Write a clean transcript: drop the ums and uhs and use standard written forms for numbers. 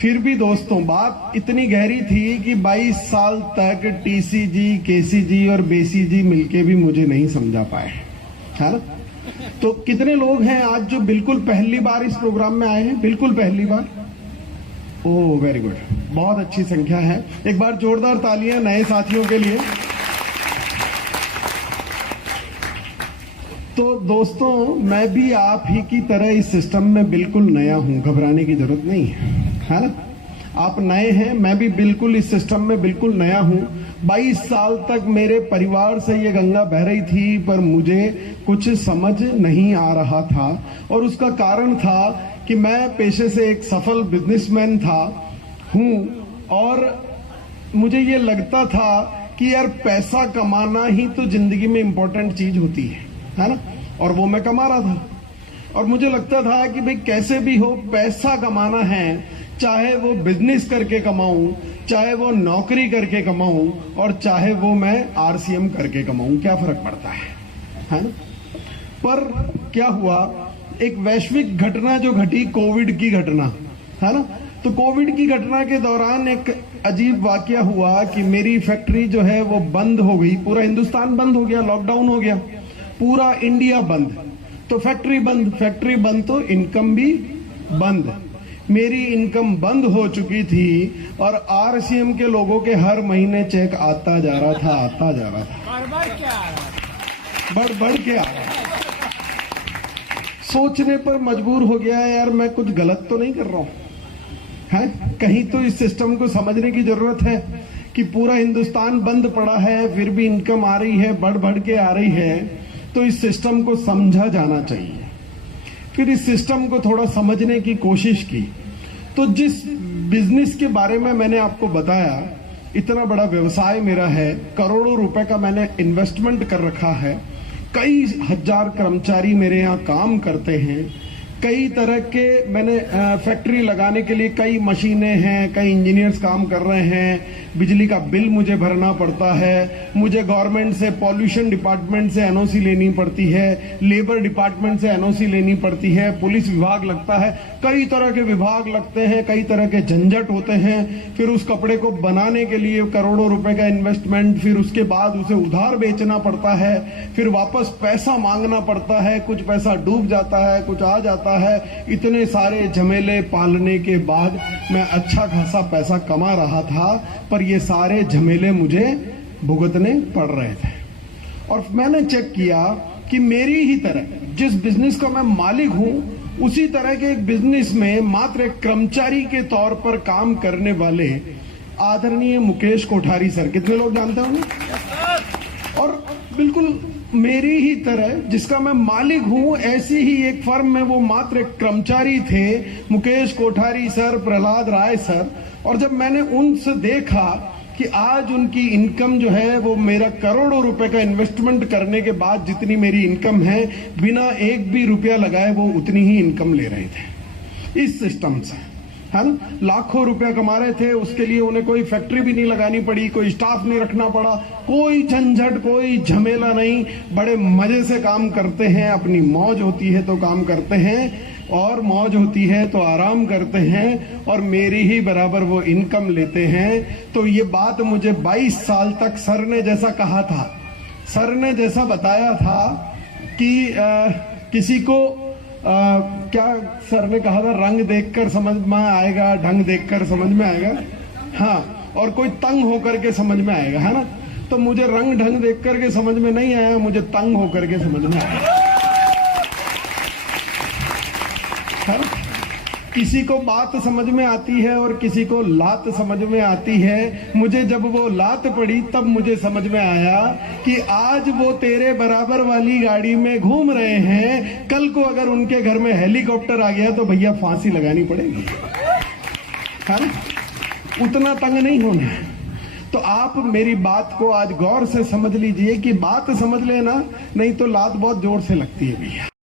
फिर भी दोस्तों बात इतनी गहरी थी कि 22 साल तक टीसीजी, केसीजी और बेसीजी मिलके भी मुझे नहीं समझा पाए, है ना। तो कितने लोग हैं आज जो बिल्कुल पहली बार इस प्रोग्राम में आए हैं? बिल्कुल पहली बार। ओह वेरी गुड, बहुत अच्छी संख्या है। एक बार जोरदार तालियां नए साथियों के लिए। तो दोस्तों मैं भी आप ही की तरह इस सिस्टम में बिल्कुल नया हूं, घबराने की जरूरत नहीं है ना। आप नए हैं, मैं भी बिल्कुल इस सिस्टम में बिल्कुल नया हूं। 22 साल तक मेरे परिवार से ये गंगा बह रही थी, पर मुझे कुछ समझ नहीं आ रहा था। और उसका कारण था कि मैं पेशे से एक सफल बिजनेसमैन हूं और मुझे ये लगता था कि यार पैसा कमाना ही तो जिंदगी में इंपॉर्टेंट चीज होती है ना। और वो मैं कमा रहा था और मुझे लगता था कि भाई कैसे भी हो पैसा कमाना है, चाहे वो बिजनेस करके कमाऊं, चाहे वो नौकरी करके कमाऊं और चाहे वो मैं आरसीएम करके कमाऊं, क्या फर्क पड़ता है ना। पर क्या हुआ, एक वैश्विक घटना जो घटी, कोविड की घटना, है ना। तो कोविड की घटना के दौरान एक अजीब वाकया हुआ कि मेरी फैक्ट्री जो है वो बंद हो गई। पूरा हिंदुस्तान बंद हो गया, लॉकडाउन हो गया, पूरा इंडिया बंद। तो फैक्ट्री बंद तो इनकम भी बंद। मेरी इनकम बंद हो चुकी थी और आरसीएम के लोगों के हर महीने चेक आता जा रहा था, बढ़ के आ रहा था। सोचने पर मजबूर हो गया यार मैं कुछ गलत तो नहीं कर रहा हूं, है कहीं तो इस सिस्टम को समझने की जरूरत है कि पूरा हिंदुस्तान बंद पड़ा है फिर भी इनकम आ रही है, बढ़ के आ रही है। तो इस सिस्टम को समझा जाना चाहिए। फिर इस सिस्टम को थोड़ा समझने की कोशिश की। तो जिस बिजनेस के बारे में मैंने आपको बताया, इतना बड़ा व्यवसाय मेरा है, करोड़ों रुपए का मैंने इन्वेस्टमेंट कर रखा है, कई हजार कर्मचारी मेरे यहाँ काम करते हैं, कई तरह के मैंने फैक्ट्री लगाने के लिए कई मशीनें हैं, कई इंजीनियर्स काम कर रहे हैं, बिजली का बिल मुझे भरना पड़ता है, मुझे गवर्नमेंट से पॉल्यूशन डिपार्टमेंट से एनओसी लेनी पड़ती है, लेबर डिपार्टमेंट से एनओसी लेनी पड़ती है, पुलिस विभाग लगता है, कई तरह के विभाग लगते हैं, कई तरह के झंझट होते हैं। फिर उस कपड़े को बनाने के लिए करोड़ों रुपए का इन्वेस्टमेंट, फिर उसके बाद उसे उधार बेचना पड़ता है, फिर वापस पैसा मांगना पड़ता है, कुछ पैसा डूब जाता है, कुछ आ जाता है। इतने सारे झमेले पालने के बाद मैं अच्छा खासा पैसा कमा रहा था, पर ये सारे झमेले मुझे भुगतने पड़ रहे थे। और मैंने चेक किया कि मेरी ही तरह जिस बिजनेस का मैं मालिक हूं, उसी तरह के एक बिजनेस में मात्र एक कर्मचारी के तौर पर काम करने वाले आदरणीय मुकेश कोठारी सर, कितने लोग जानते होंगे, और बिल्कुल मेरी ही तरह जिसका मैं मालिक हूं, ऐसी ही एक फर्म में वो मात्र एक कर्मचारी थे, मुकेश कोठारी सर, प्रहलाद राय सर। और जब मैंने उनसे देखा कि आज उनकी इनकम जो है वो मेरा करोड़ों रुपए का इन्वेस्टमेंट करने के बाद जितनी मेरी इनकम है, बिना एक भी रुपया लगाए वो उतनी ही इनकम ले रहे थे इस सिस्टम से, है ना। लाखों रुपया कमा रहे थे, उसके लिए उन्हें कोई फैक्ट्री भी नहीं लगानी पड़ी, कोई स्टाफ नहीं रखना पड़ा, कोई झंझट, कोई झमेला नहीं। बड़े मजे से काम करते हैं, अपनी मौज होती है तो काम करते हैं और मौज होती है तो आराम करते हैं, और मेरी ही बराबर वो इनकम लेते हैं। तो ये बात मुझे 22 साल तक सर ने जैसा कहा था, सर ने जैसा बताया था कि किसी को क्या सर ने कहा था, रंग देखकर समझ में आएगा, ढंग देखकर समझ में आएगा, हाँ, और कोई तंग होकर के समझ में आएगा, है ना। तो मुझे रंग ढंग देख करके समझ में नहीं आया, मुझे तंग होकर के समझ में आया। किसी को बात समझ में आती है और किसी को लात समझ में आती है। मुझे जब वो लात पड़ी तब मुझे समझ में आया कि आज वो तेरे बराबर वाली गाड़ी में घूम रहे हैं, कल को अगर उनके घर में हेलीकॉप्टर आ गया तो भैया फांसी लगानी पड़ेगी, है ना। उतना तंग नहीं होना है। तो आप मेरी बात को आज गौर से समझ लीजिए कि बात समझ लेना, नहीं तो लात बहुत जोर से लगती है भैया।